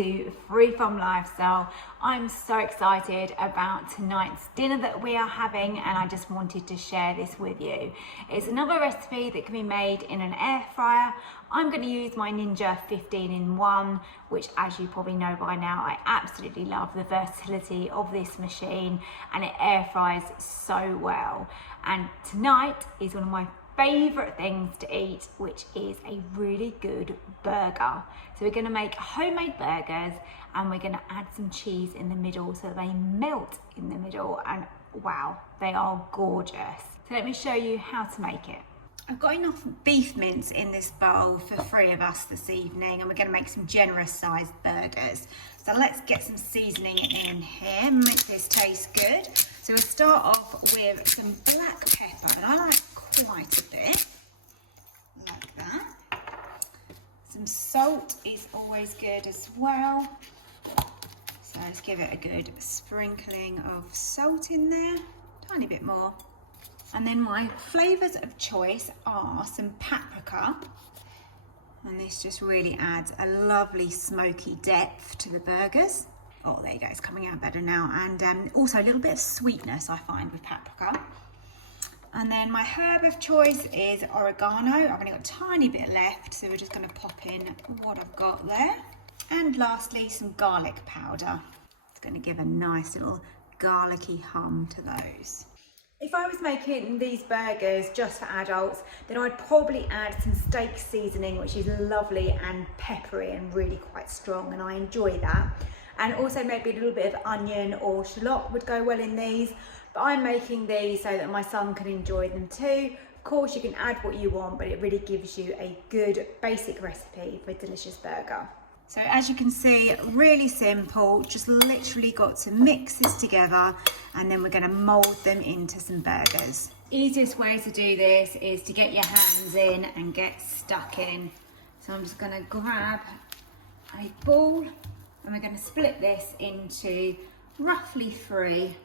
to Free From Lifestyle. I'm so excited about tonight's dinner that we are having, and I just wanted to share this with you. It's another recipe that can be made in an air fryer. I'm going to use my Ninja 15-in-1, which, as you probably know by now, I absolutely love the versatility of this machine, and it air fries so well. And tonight is one of my favorite things to eat, which is a really good burger. So we're going to make homemade burgers, and we're going to add some cheese in the middle so they melt in the middle, and wow, they are gorgeous. So let me show you how to make it. I've got enough beef mince in this bowl for 3 of us this evening, and we're going to make some generous sized burgers. So let's get some seasoning in here, make this taste good. So we'll start off with some black pepper, and I like quite a bit, like that. Some salt is always good as well. So let's give it a good sprinkling of salt in there, tiny bit more. And then my flavours of choice are some paprika, and this just really adds a lovely smoky depth to the burgers. Oh, there you go, it's coming out better now. And also a little bit of sweetness I find with paprika. And then my herb of choice is oregano. I've only got a tiny bit left, so we're just going to pop in what I've got there. And lastly, some garlic powder. It's going to give a nice little garlicky hum to those. If I was making these burgers just for adults, then I'd probably add some steak seasoning, which is lovely and peppery and really quite strong, and I enjoy that. And also maybe a little bit of onion or shallot would go well in these. But I'm making these so that my son can enjoy them too. Of course, you can add what you want, but it really gives you a good basic recipe for a delicious burger. So as you can see, really simple, just literally got to mix this together, and then we're going to mould them into some burgers. Easiest way to do this is to get your hands in and get stuck in. So I'm just going to grab a ball, and we're going to split this into roughly 3.